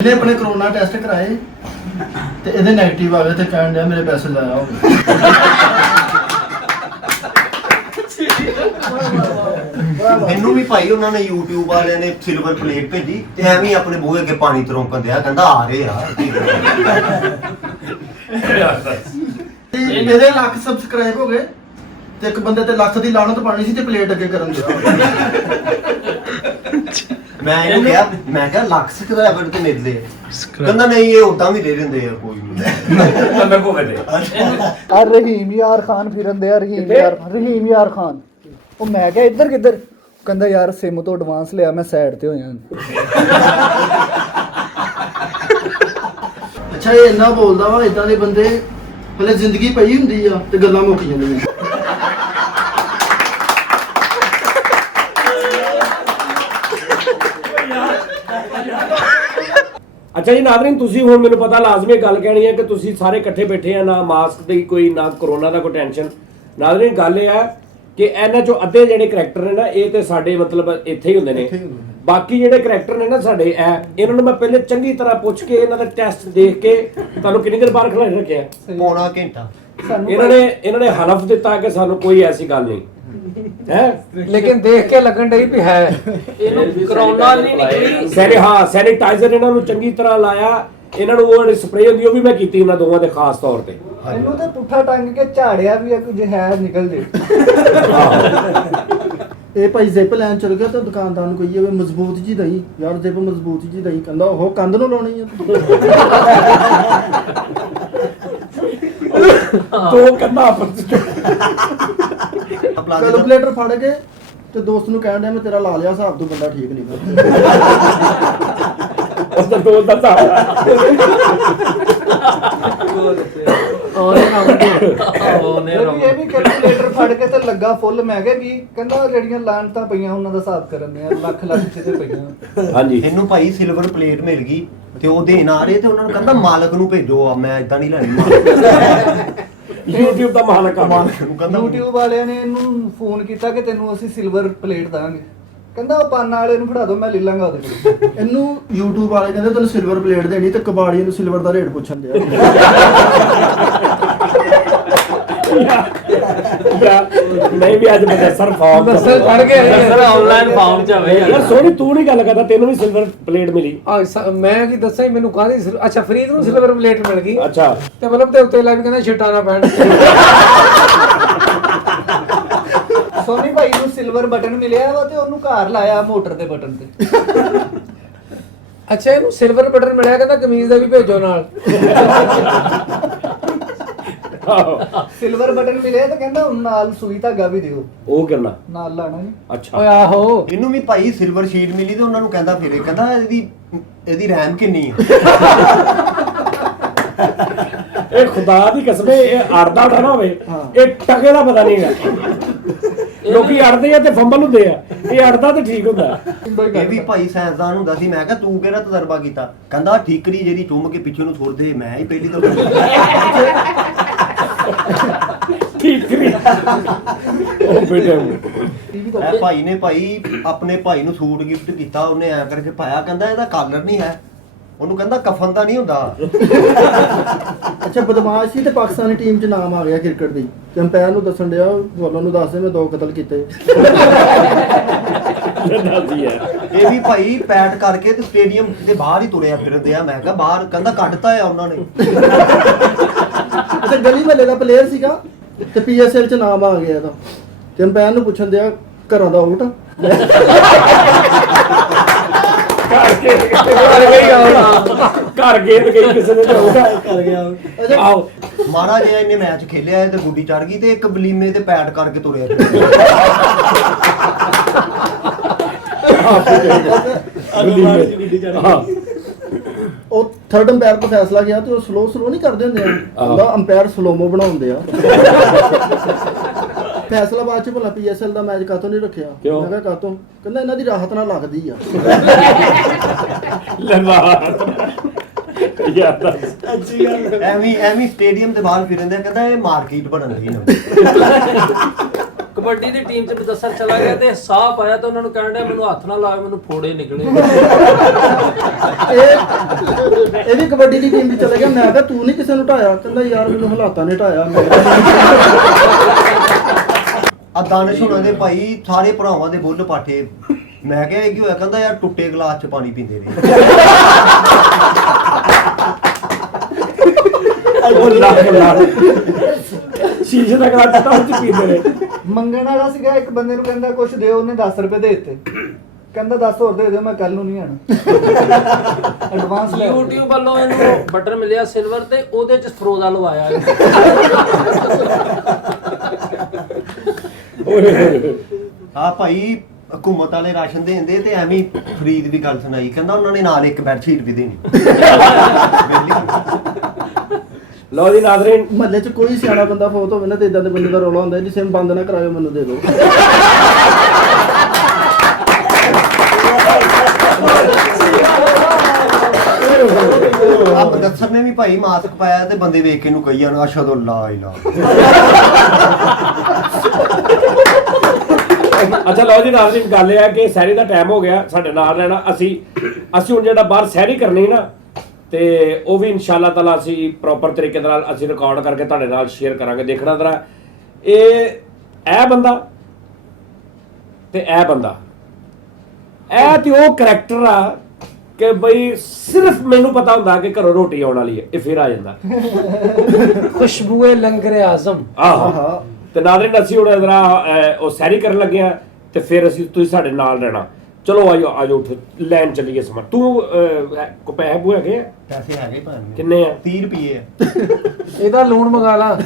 ਇਹਨੇ ਆਪਣੇ corona test ਕਰਾਏ ਤੇ ਇਹਦੇ ਨੈਗੇਟਿਵ ਆ ਗਏ ਤੇ ਕਹਿਣ ਡਿਆ ਮੇਰੇ ਪੈਸੇ ਜ਼ਾਇਆ ਹੋ ਗਏ। ਮੈਨੂੰ ਵੀ ਭਾਈ ਉਹਨਾਂ ਨੇ YouTube ਵਾਲਿਆਂ ਨੇ ਸਿਲਵਰ ਪਲੇਟ ਭੇਜੀ ਤੇ ਐਵੇਂ ਹੀ ਆਪਣੇ ਬੂਹੇ ਅੱਗੇ ਪਾਣੀ ਤਰੋਂਕਣ ਦਿਆ, ਕਹਿੰਦਾ ਆ ਰਹੇ ਤੇ ਇਹਦੇ ਲੱਖ ਸਬਸਕ੍ਰਾਈਬ ਹੋ ਗਏ ਤੇ ਇੱਕ ਬੰਦੇ ਤੇ ਲੱਖ ਦੀ ਲਾਹਨਤ ਪਾਣੀ ਸੀ ਤੇ ਪਲੇਟ ਅੱਗੇ ਕਰਨ ਦਿਆ। ਮੈਂ ਇਹਨੂੰ ਕਿਹਾ, ਮੈਂ ਕਿਹਾ ਲੱਖ ਸਬਸਕ੍ਰਾਈਬਰ ਤੇ ਮਿਲਦੇ ਕਹਿੰਦਾ ਨਹੀਂ ਇਹ ਉਦਾਂ ਵੀ ਦੇ ਦਿੰਦੇ ਯਾਰ ਕੋਈ ਨਹੀਂ। ਮੈਂ ਭੋਗੇ ਦੇ ਆ ਰਹੀਮ ਯਾਰ ਖਾਨ ਫਿਰਨ ਦੇ ਰਹੀਮ ਯਾਰ ਖਾਨ। ਉਹ ਮੈਂ ਕਿਹਾ ਇੱਧਰ ਕਿੱਧਰ? ਕਹਿੰਦਾ ਯਾਰ ਸਿਮ ਤੋਂ ਐਡਵਾਂਸ ਲਿਆ ਮੈਂ ਸਾਈਡ ਤੇ ਹੋਇਆ। ਅੱਛਾ ਇਹ ਇੰਨਾ ਬੋਲਦਾ ਵਾ, ਇਦਾਂ ਦੇ ਬੰਦੇ ਪਹਿਲੇ ਜ਼ਿੰਦਗੀ ਪਈ ਹੁੰਦੀ ਆ ਤੇ ਗੱਲਾਂ ਮੁੱਕ ਜਾਂਦੀਆਂ। ਅੱਛਾ ਜੀ ਨਾਜ਼ਰੀਨ, ਤੁਸੀਂ ਹੁਣ ਮੈਨੂੰ ਪਤਾ ਲਾਜ਼ਮੀ ਗੱਲ ਕਹਿਣੀ ਹੈ ਕਿ ਤੁਸੀਂ ਸਾਰੇ ਇਕੱਠੇ ਬੈਠੇ ਆ, ਨਾ ਮਾਸਕ ਦੀ ਕੋਈ, ਨਾ ਕਰੋਨਾ ਦਾ ਕੋਈ ਟੈਨਸ਼ਨ। ਨਾਜ਼ਰੀਨ ਗੱਲ ਇਹ ਹੈ ਕਿ ਇਹਨਾਂ ਚੋਂ ਅੱਧੇ ਜਿਹੜੇ ਕਰੈਕਟਰ ਨੇ ਨਾ ਇਹ ਤੇ ਸਾਡੇ ਮਤਲਬ ਇੱਥੇ ਹੀ ਹੁੰਦੇ ਨੇ, ਬਾਕੀ ਜਿਹੜੇ ਕਰੈਕਟਰ ਨੇ ਨਾ ਸਾਡੇ ਇਹਨਾਂ ਨੂੰ ਮੈਂ ਪਹਿਲੇ ਚੰਗੀ ਤਰ੍ਹਾਂ ਪੁੱਛ ਕੇ ਇਹਨਾਂ ਦਾ ਟੈਸਟ ਦੇਖ ਕੇ ਤੁਹਾਨੂੰ ਕਿੰਨੀ ਦੇਰ ਬਾਹਰ ਖਿਲਾ ਰੱਖਿਆ, ਪੌਣਾ ਘੰਟਾ। ਇਹਨਾਂ ਨੇ ਹਲਫ ਦਿੱਤਾ ਕਿ ਸਾਨੂੰ ਕੋਈ ਐਸੀ ਗੱਲ ਨਹੀਂ ਹੈ, ਲੇਕਿਨ ਦੇਖ ਕੇ ਲੱਗਣ ਡਈ ਵੀ ਹੈ ਇਹਨੂੰ ਕਰੋਨਾ ਨਹੀਂ ਨਿਕਲੀ। ਸੈਨੀਟਾਈਜ਼ਰ ਇਹਨਾਂ ਨੂੰ ਚੰਗੀ ਤਰ੍ਹਾਂ ਲਾਇਆ, ਇਹਨਾਂ ਨੂੰ ਉਹ ਸਪਰੇਅ ਹੁੰਦੀ ਉਹ ਵੀ ਮੈਂ ਕੀਤੀ ਇਹਨਾਂ ਦੋਵਾਂ ਦੇ ਖਾਸ ਤੌਰ ਤੇ। ਇਹਨੂੰ ਤਾਂ ਪੁੱਠਾ ਟੰਗ ਕੇ ਝਾੜਿਆ ਵੀ ਆ ਕੁਝ ਹੈ ਨਿਕਲ ਜੇ। ਇਹ ਭਾਈ ਜ਼ਿਪ ਲੈਣ ਚਲ ਗਿਆ ਤਾਂ ਦੁਕਾਨਦਾਰ ਨੂੰ ਕਹੀਏ ਵੀ ਮਜ਼ਬੂਤ ਜੀ ਦਈ ਯਾਰ, ਜ਼ਿਪ ਮਜ਼ਬੂਤ ਜੀ ਦਈ। ਕਹਿੰਦਾ ਉਹ ਕੰਧ ਨੂੰ ਲਾਉਣੀ ਆ। ਦੋ ਕੰਨਾਂ ਆਪਸ ਵਿੱਚ ਕੈਲਕੂਲੇਟਰ ਫੜ ਕੇ ਤੇ ਦੋਸਤ ਨੂੰ ਕਹਿਣ ਡਿਆ ਮੈਂ ਤੇਰਾ ਲਾ ਲਿਆ ਹਿਸਾਬ, ਤੋਂ ਬੰਦਾ ਠੀਕ ਨਹੀਂ ਉਸ ਦਾ ਦੋਸਤ ਦਾ ਸਾਹ ਇਹ ਵੀ ਕੈਲਕੂਲੇਟਰ ਫੜ ਕੇ ਤੇ ਲੱਗਾ ਫੁੱਲ। ਮੈਂ ਕਿਹਾ ਕੀ? ਕਹਿੰਦਾ ਜਿਹੜੀਆਂ ਲਾਨਤਾਂ ਪਈਆਂ ਉਹਨਾਂ ਦਾ ਹਿਸਾਬ ਕਰਨ ਦੇ ਲੱਖ ਲੱਖ ਕਿਤੇ ਪਈਆਂ। ਹਾਂਜੀ ਇਹਨੂੰ ਭਾਈ ਸਿਲਵਰ ਪਲੇਟ ਮਿਲ ਗਈ ਤੇ ਉਹ ਦੇਣ ਆ ਰਹੇ ਤੇ ਉਹਨਾਂ ਨੂੰ ਕਹਿੰਦਾ ਮਾਲਕ ਨੂੰ ਭੇਜੋ, ਮੈਂ ਇਦਾਂ ਨਹੀਂ ਲੈਣੀ। YouTube ਦਾ ਮਾਲਕ ਆ। ਮਾਲਕ ਨੂੰ ਕਹਿੰਦਾ YouTube ਵਾਲਿਆਂ ਨੇ ਇਹਨੂੰ ਫੋਨ ਕੀਤਾ ਕਿ ਤੈਨੂੰ ਅਸੀਂ ਸਿਲਵਰ ਪਲੇਟ ਦਾਂਗੇ। ਕਹਿੰਦਾ ਉਹ ਪਾਨ ਵਾਲੇ ਨੂੰ ਫੜਾ ਦੋ, ਮੈਂ ਲੈ ਲਾਂਗਾ ਉਹਦੇ ਕੋਲ। ਇਹਨੂੰ YouTube ਵਾਲੇ ਕਹਿੰਦੇ ਤੈਨੂੰ ਸਿਲਵਰ ਪਲੇਟ ਦੇਣੀ ਤੇ ਕਬਾੜੀ ਨੂੰ ਸਿਲਵਰ ਦਾ ਰੇਟ ਪੁੱਛਣ ਦਿਆ। ਨਹੀਂ ਵੀ ਅੱਜ ਮੈਂ ਸਰ ਫਾਰਮ ਦੱਸਣ ਚੜ ਗਿਆ ਸਰ ਆਨਲਾਈਨ ਫਾਰਮ ਚ ਆਵੇ ਯਾਰ ਸੋਨੀ ਤੂੰ ਨਹੀਂ ਗੱਲ ਕਰਦਾ, ਤੈਨੂੰ ਵੀ ਸਿਲਵਰ ਪਲੇਟ ਮਿਲੀ। ਮੈਂ ਕੀ ਦੱਸਾਂ ਹੀ ਮੈਨੂੰ ਕਾਹਦੀ ਅੱਛਾ ਫਰੀਦ ਨੂੰ ਸਿਲਵਰ ਪਲੇਟ ਮਿਲ ਗਈ। ਅੱਛਾ ਤੇ ਮਤਲਬ ਤੇ ਉੱਤੇ ਲੱਗ ਕਹਿੰਦਾ ਛਿੱਟਾ ਨਾ ਪੈਣ। ਸੋਨੀ ਭਾਈ ਨੂੰ ਸਿਲਵਰ ਬਟਨ ਮਿਲਿਆ ਵਾ ਤੇ ਉਹਨੂੰ ਘਰ ਲਾਇਆ ਮੋਟਰ ਦੇ ਬਟਨ ਤੇ। ਅੱਛਾ ਇਹਨੂੰ ਸਿਲਵਰ ਬਟਨ ਮਿਲਿਆ, ਕਹਿੰਦਾ ਕਮੀਜ਼ ਦਾ ਵੀ ਭੇਜੋ ਨਾਲ। ਸਿਲਵਰ ਬਟਨ ਮਿਲਿਆ ਤੇ ਕਹਿੰਦਾ ਹੁਣ ਨਾਲ ਸੂਈ ਧਾਗਾ ਵੀ ਦਿਓ, ਉਹ ਕਰਨਾ ਨਾਲ ਲਾਣਾ ਨਹੀਂ। ਅੱਛਾ ਓਏ ਆਹੋ ਇਹਨੂੰ ਵੀ ਭਾਈ ਸਿਲਵਰ ਸ਼ੀਟ ਮਿਲੀ ਤੇ ਉਹਨਾਂ ਨੂੰ ਕਹਿੰਦਾ ਫਿਰੇ, ਕਹਿੰਦਾ ਇਹਦੀ ਰੈਮ ਕਿੰਨੀ ਆ? ਇਹ ਖੁਦਾ ਦੀ ਕਸਮ ਇਹ ਅੜਦਾ ਉਡਾ ਨਾ ਹੋਵੇ, ਇਹ ਟਕੇ ਦਾ ਪਤਾ ਨਹੀਂ ਹੈ। ਲੋਕੀ ਅੜਦੇ ਆ ਤੇ ਫੰਬਲ ਹੁੰਦੇ ਆ, ਇਹ ਅੜਦਾ ਤੇ ਠੀਕ ਹੁੰਦਾ। ਇਹ ਵੀ ਭਾਈ ਸਾਇੰਸਦਾਨ ਹੁੰਦਾ ਸੀ। ਮੈਂ ਕਿਹਾ ਤੂੰ ਕਿਹੜਾ ਤਜਰਬਾ ਕੀਤਾ? ਕਹਿੰਦਾ ਠੀਕਰੀ ਜਿਹੜੀ ਚੁੰਮ ਕੇ ਪਿੱਛੇ ਨੂੰ ਛੋੜਦੇ, ਮੈਂ ਹੀ ਪਹਿਲੀ ਤਾਂ ਠੀਕ ਨਹੀਂ ਉਹ ਬੇਟੇ ਇਹ ਭਾਈ ਨੇ ਆਪਣੇ ਭਾਈ ਨੂੰ ਸੂਟ ਗਿਫਟ ਕੀਤਾ, ਉਹਨੇ ਐ ਕਰਕੇ ਪਾਇਆ, ਕਹਿੰਦਾ ਇਹਦਾ ਕਲਰ ਨਹੀਂ ਹੈ। ਉਹਨੂੰ ਕਹਿੰਦਾ ਕਫਨ ਦਾ ਨਹੀਂ ਹੁੰਦਾ। ਅੱਛਾ ਬਦਮਾਸ਼ ਸੀ ਤੇ ਪਾਕਿਸਤਾਨੀ ਟੀਮ 'ਚ ਨਾਮ ਆ ਗਿਆ ਕ੍ਰਿਕਟ ਦੀ ਤੇ ਅੰਪਾਇਰ ਨੂੰ ਦੱਸਣ ਡਿਆ, ਬੋਲਣ ਨੂੰ ਦੱਸਦੇ ਮੈਂ 2 ਕਤਲ ਕੀਤੇ। ਇਹ ਵੀ ਭਾਈ ਪੈਟ ਕਰਕੇ ਤੇ ਸਟੇਡੀਅਮ ਦੇ ਬਾਹਰ ਹੀ ਤੁਰਿਆ ਫਿਰਦੇ ਆ। ਮੈਂ ਕਿਹਾ ਬਾਹਰ, ਕਹਿੰਦਾ ਕੱਢਤਾ ਆ ਉਹਨਾਂ ਨੇ। ਅੱਛਾ ਗਲੀ ਮਹੱਲੇ ਦਾ ਪਲੇਅਰ ਸੀਗਾ ਤੇ PSL 'ਚ ਨਾਮ ਆ ਗਿਆ ਇਹਦਾ ਤੇ ਅੰਪਾਇਰ ਨੂੰ ਪੁੱਛਣ ਦਿਆ ਘਰਾਂ ਦਾ ਆਊਟ। ਘਰ ਗੇਂਦ ਗਈ ਕਿਸੇ ਨੇ ਜਾਊਗਾ ਕਰ ਗਿਆ ਆਓ ਮਾਰਾ ਜਿਹਾ ਇਹਨੇ ਮੈਚ ਖੇਲਿਆ ਤੇ ਗੁੱਡੀ ਚੜ ਗਈ ਤੇ ਇੱਕ ਬਲੀਮੇ ਤੇ ਪੈਟ ਕਰਕੇ ਤੁਰਿਆ ਉਹ ਥਰਡ ਅੰਪਾਇਰ ਤੋਂ ਫੈਸਲਾ ਗਿਆ ਤੇ ਉਹ ਸਲੋ ਨਹੀਂ ਕਰਦੇ ਹੁੰਦੇ ਆ, ਉਹਦਾ ਅੰਪਾਇਰ ਸਲੋਮੋ ਬਣਾਉਂਦੇ ਆ। ਫੈਸਲਾ ਬਾਅਦ ਚ ਭਲਾ PSL ਦਾ ਮੈਚ ਕਾਤੋਂ ਨਹੀਂ ਰੱਖਿਆ? ਮੈਂ ਕਿਹਾ ਕਾਤੋਂ? ਕਹਿੰਦਾ ਇਹਨਾਂ ਦੀ ਰਾਹਤ ਨਾਲ ਲੱਗਦੀ ਆ। ਐਵੇਂ ਸਟੇਡੀਅਮ ਦੇ ਬਾਹਰ ਫਿਰਦੇ ਆ, ਕਹਿੰਦਾ ਇਹ ਮਾਰਕੀਟ ਬਣਨ ਦੀ ਨਾ। ਕਬੱਡੀ ਦੀ ਟੀਮ 'ਚ ਬਦਸਰ ਚਲਾ ਗਿਆ ਤੇ ਸਾਹ ਪਾਇਆ ਤਾਂ ਉਹਨਾਂ ਨੂੰ ਕਹਿਣ ਡਿਆ ਮੈਨੂੰ ਹੱਥ ਨਾ ਲਾਓ ਮੈਨੂੰ ਫੋੜੇ ਨਿਕਲੇ। ਇਹ ਵੀ ਕਬੱਡੀ ਦੀ ਟੀਮ ਵਿੱਚ ਚਲੇ ਗਿਆ। ਮੈਂ ਕਿਹਾ ਤੂੰ ਨਹੀਂ ਕਿਸੇ ਨੂੰ ਢਾਇਆ? ਕਹਿੰਦਾ ਯਾਰ ਮੈਨੂੰ ਹਾਲਾਤਾਂ ਨੇ ਢਾਇਆ। ਆ ਦਾਨਿਸ਼ ਹੋਣਾ ਦੇ ਭਾਈ ਸਾਰੇ ਭਰਾਵਾਂ ਦੇ ਬੁੱਲ ਪਾਠੇ। ਮੈਂ ਕਿਹਾ ਇਹ ਕੀ ਹੋਇਆ? ਕਹਿੰਦਾ ਯਾਰ ਟੁੱਟੇ ਗਲਾਸ 'ਚ ਪਾਣੀ ਪੀਂਦੇ ਰਹੇ। ਉਹ ਲੱਗ ਸ਼ੀਸ਼ੇ ਦਾ ਗਲਾਸ ਟੁੱਟਾ ਉਹ ਚ ਪੀਂਦੇ ਨੇ। ਮੰਗਣ ਵਾਲਾ ਸੀਗਾ, ਇੱਕ ਬੰਦੇ ਨੂੰ ਕਹਿੰਦਾ ਕੁਛ ਦਿਓ, ਉਹਨੇ 10 ਰੁਪਏ ਦੇ ਦਿੱਤੇ। ਕਹਿੰਦਾ 10 ਹੋਰ ਦੇ ਦਿਓ, ਮੈਂ ਕੱਲ ਨੂੰ ਨਹੀਂ ਆਣਾ। ਐਡਵਾਂਸ ਲੈ YouTube ਵੱਲੋਂ ਇਹਨੂੰ ਬਟਨ ਮਿਲਿਆ ਸਿਲਵਰ ਤੇ ਉਹਦੇ 'ਚ ਫਰੋਜ਼ਾ ਲਵਾਇਆ। ਆ ਭਾਈ ਹਕੂਮਤ ਵਾਲੇ ਰਾਸ਼ਨ ਦੇਂਦੇ ਤੇ ਐਵੇਂ ਫਰੀਦ ਵੀ ਗੱਲ ਸੁਣਾਈ। ਕਹਿੰਦਾ ਉਹਨਾਂ ਨੇ ਨਾਲ ਇੱਕ ਬੈੱਡ ਸ਼ੀਟ ਵੀ ਦੇਣੀ। ਲਓ ਜੀ ਨਾਜ਼ਰੀਨ, ਮਹੱਲੇ 'ਚ ਕੋਈ ਸਿਆਣਾ ਬੰਦਾ ਫੋਤ ਹੋਵੇ ਨਾ ਤੇ ਇਦਾਂ ਦੇ ਬੰਦੇ ਦਾ ਰੌਲਾ ਹੁੰਦਾ ਜੀ, ਸਿਮ ਬੰਦ ਨਾ ਕਰਾਇਓ, ਮੈਨੂੰ ਦੇ ਦਿਓ। ਆ ਬਦਸਰ ਨੇ ਵੀ ਭਾਈ ਮਾਸਕ ਪਾਇਆ ਤੇ ਬੰਦੇ ਵੇਖ ਕੇ ਨੂੰ ਕਹੀ ਜਾਣ ਅਸ਼ਹਦੁ ਅੱਲਾ ਇਲਾ। ਅੱਛਾ ਲਓ ਜੀ ਨਾਜ਼ਰੀਨ, ਗੱਲ ਇਹ ਹੈ ਕਿ ਸੈਰੀ ਦਾ ਟਾਈਮ ਹੋ ਗਿਆ, ਸਾਡੇ ਨਾਲ ਰਹਿਣਾ। ਅਸੀਂ ਹੁਣ ਜਿਹੜਾ ਬਾਹਰ ਸੈਰੀ ਕਰਨੀ ਨਾ ਤੇ ਉਹ ਵੀ ਇਨਸ਼ਾਅੱਲਾ ਤਾਲਾ ਅਸੀਂ ਪ੍ਰੋਪਰ ਤਰੀਕੇ ਨਾਲ ਅਸੀਂ ਰਿਕਾਰਡ ਕਰਕੇ ਤੁਹਾਡੇ ਨਾਲ ਸ਼ੇਅਰ ਕਰਾਂਗੇ। ਦੇਖਣਾ ਜ਼ਰਾ ਇਹ ਬੰਦਾ ਤੇ ਇਹ ਬੰਦਾ, ਇਹ ਤੇ ਉਹ ਕਰੈਕਟਰ ਆ ਕਿ ਬਈ ਸਿਰਫ ਮੈਨੂੰ ਪਤਾ ਹੁੰਦਾ ਕਿ ਘਰੋਂ ਰੋਟੀ ਆਉਣ ਵਾਲੀ ਹੈ, ਇਹ ਫਿਰ ਆ ਜਾਂਦਾ। ਖੁਸ਼ਬੂਏ ਲੰਗਰ ਆਜ਼ਮ। ਆਹੋ ਤੇ ਨਾਜ਼ਰੀਨ, ਅਸੀਂ ਹੁਣ ਜ਼ਰਾ ਉਹ ਸੈਰੀ ਕਰਨ ਲੱਗੇ ਆ ਤੇ ਫਿਰ ਤੁਸੀਂ ਸਾਡੇ ਨਾਲ ਰਹਿਣਾ। ਚਲੋ ਆਜੋ ਆਜੋ, ਉੱਠੋ ਲੈਣ ਚੱਲੀਏ ਸਮਾਨ। ਤੂੰ ਕੋ ਪੈਸੇ ਬੂ ਹੈਗੇ ਆ? ਪੈਸੇ ਹੈਗੇ ਭਾਂ ਕਿੰਨੇ ਆ? 30 ਰੁਪਏ ਆ। ਇਹਦਾ ਲੂਣ ਮੰਗਾ ਲਾ।